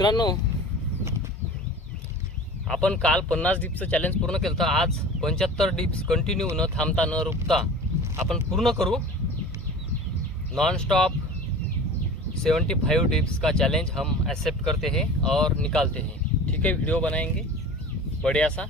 मित्रांनो आपण काल पन्नास डिप्सचं चॅलेंज पूर्ण केलं तर आज पंच्याहत्तर डिप्स कंटिन्यू न थांबता न रुकता आपण पूर्ण करू. Non stop seventy five dips का चैलेंज हम एक्सेप्ट करते हैं और निकालते हैं. ठीक है व्हिडिओ बनाएंगे. बढ़िया सा.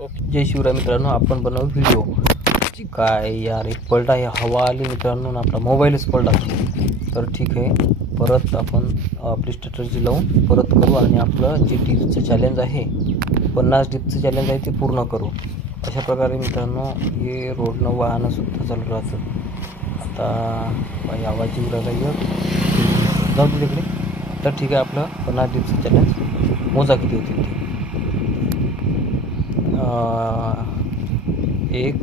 ओके जय शिवराय मित्रांनो आपण बनवू व्हिडिओ काय यार एक पलटा हे हवा आली मित्रांनो आपला मोबाईलच पलटा. तर ठीक आहे परत आपण आपली स्ट्रॅटर्जी लावून परत करू आणि आपलं जे डिप्सचं चॅलेंज आहे पन्नास डिप्सचं चॅलेंज आहे ते पूर्ण करू. अशा प्रकारे मित्रांनो हे रोडनं वाहनंसुद्धा चालू राहतं. आता काही आवाज येऊ राहिला जाऊ तिकडे. तर ठीक आहे आपलं पन्नास डिप्सचं चॅलेंज मोजा किती होतील ते. एक